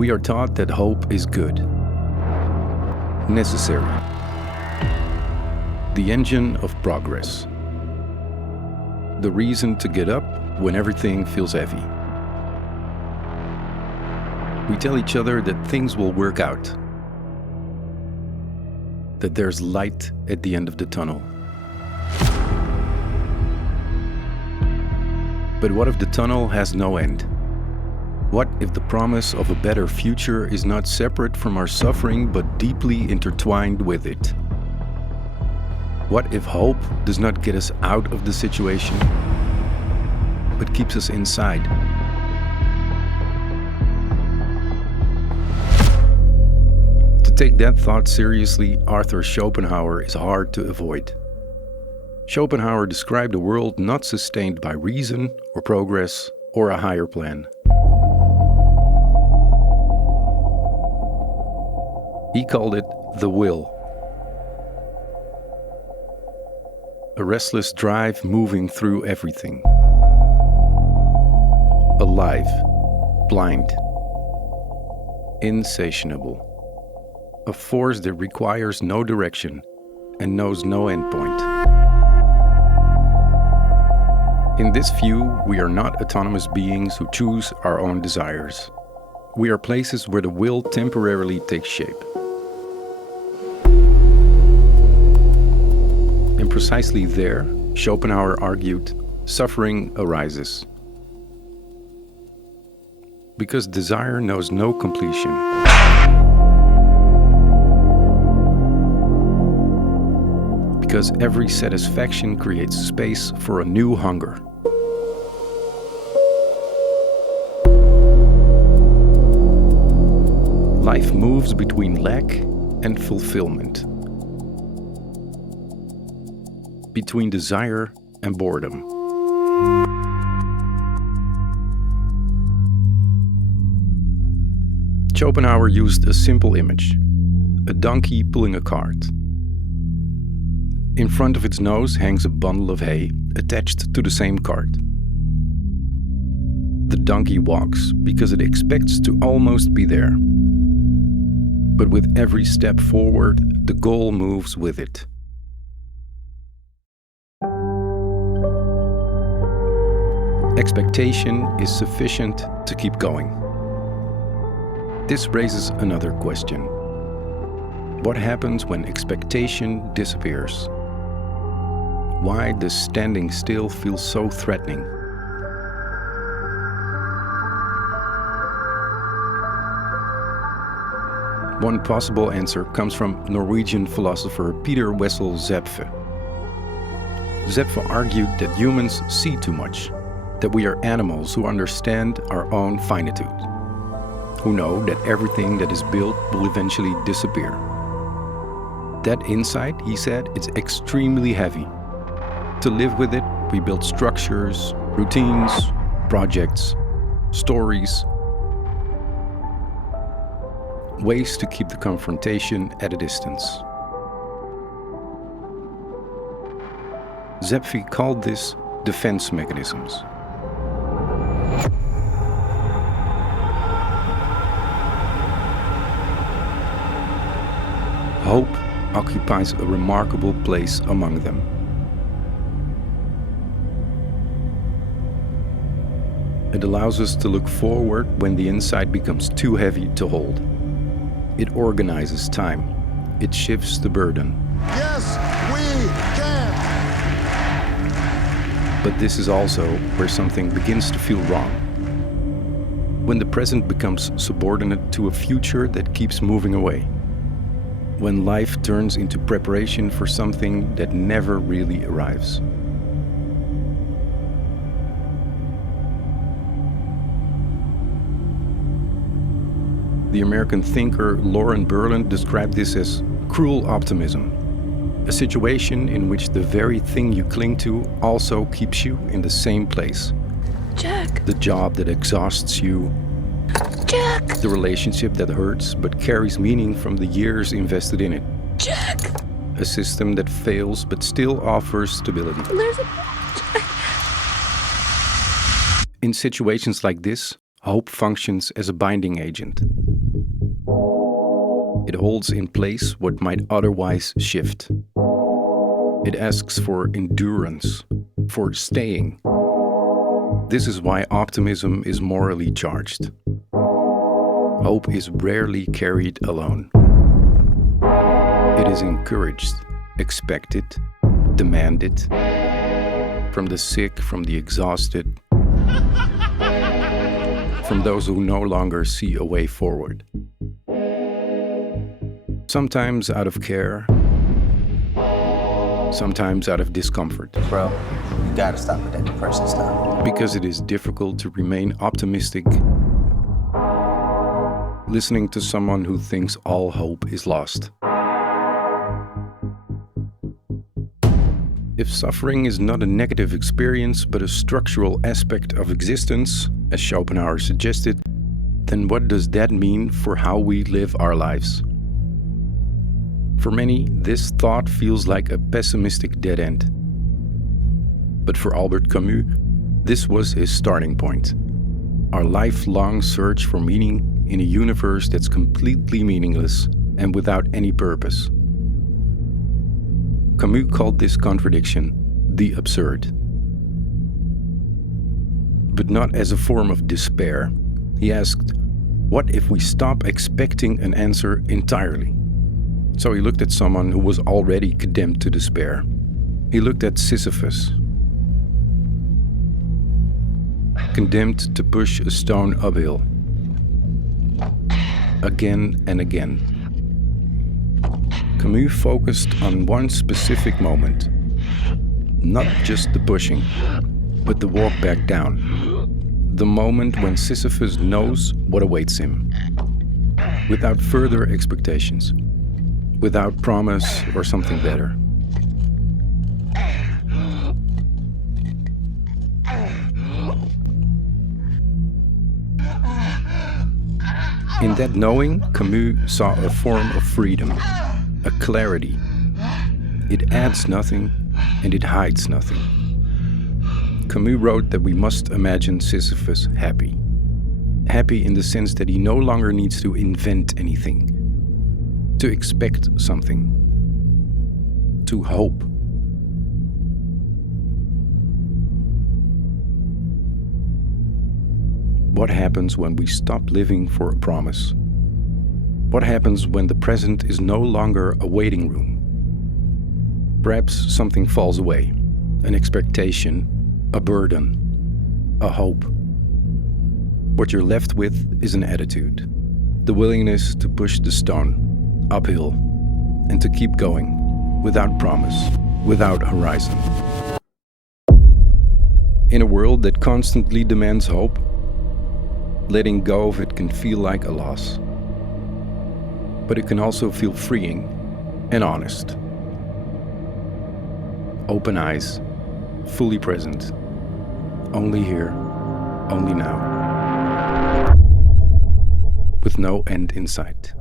We are taught that hope is good, necessary, the engine of progress, the reason to get up when everything feels heavy. We tell each other that things will work out, that there's light at the end of the tunnel. But what if the tunnel has no end? What if the promise of a better future is not separate from our suffering but deeply intertwined with it? What if hope does not get us out of the situation, but keeps us inside? To take that thought seriously, Arthur Schopenhauer is hard to avoid. Schopenhauer described a world not sustained by reason or progress or a higher plan. He called it the will. A restless drive moving through everything. Alive, blind, insatiable. A force that requires no direction and knows no endpoint. In this view, we are not autonomous beings who choose our own desires. We are places where the will temporarily takes shape. And precisely there, Schopenhauer argued, suffering arises. Because desire knows no completion. Because every satisfaction creates space for a new hunger. Life moves between lack and fulfillment. Between desire and boredom. Schopenhauer used a simple image: a donkey pulling a cart. In front of its nose hangs a bundle of hay attached to the same cart. The donkey walks because it expects to almost be there. But with every step forward, the goal moves with it. Expectation is sufficient to keep going. This raises another question. What happens when expectation disappears? Why does standing still feel so threatening? One possible answer comes from Norwegian philosopher Peter Wessel Zapffe. Zapffe argued that humans see too much, that we are animals who understand our own finitude, who know that everything that is built will eventually disappear. That insight, he said, is extremely heavy. To live with it, we build structures, routines, projects, stories, ways to keep the confrontation at a distance. Zapffe called this defense mechanisms. Hope occupies a remarkable place among them. It allows us to look forward when the inside becomes too heavy to hold. It organizes time. It shifts the burden. Yes, we can! But this is also where something begins to feel wrong. When the present becomes subordinate to a future that keeps moving away. When life turns into preparation for something that never really arrives. The American thinker Lauren Berlant described this as cruel optimism, a situation in which the very thing you cling to also keeps you in the same place. Jack! The job that exhausts you. Jack! The relationship that hurts but carries meaning from the years invested in it. Jack! A system that fails but still offers stability. There's a... In situations like this, Hope functions as a binding agent. It holds in place what might otherwise shift. It asks for endurance, for staying. This is why optimism is morally charged. Hope is rarely carried alone. It is encouraged, expected, demanded, from the sick, from the exhausted, from those who no longer see a way forward. Sometimes out of care, sometimes out of discomfort. Bro, you gotta stop with that depression stuff. Because it is difficult to remain optimistic listening to someone who thinks all hope is lost. If suffering is not a negative experience but a structural aspect of existence, as Schopenhauer suggested, then what does that mean for how we live our lives? For many, this thought feels like a pessimistic dead end. But for Albert Camus, this was his starting point. Our lifelong search for meaning in a universe that's completely meaningless and without any purpose. Camus called this contradiction the absurd. But not as a form of despair. He asked, what if we stop expecting an answer entirely? So he looked at someone who was already condemned to despair. He looked at Sisyphus, condemned to push a stone uphill, again and again. Camus focused on one specific moment, not just the pushing, but the walk back down. The moment when Sisyphus knows what awaits him, without further expectations, without promise or something better. In that knowing, Camus saw a form of freedom, a clarity. It adds nothing and it hides nothing. Camus wrote that we must imagine Sisyphus happy. Happy in the sense that he no longer needs to invent anything, to expect something, to hope. What happens when we stop living for a promise? What happens when the present is no longer a waiting room? Perhaps something falls away, an expectation, a burden, a hope. What you're left with is an attitude, the willingness to push the stone uphill and to keep going without promise, without horizon. In a world that constantly demands hope, letting go of it can feel like a loss. But it can also feel freeing and honest. Open eyes, fully present, only here, only now, with no end in sight.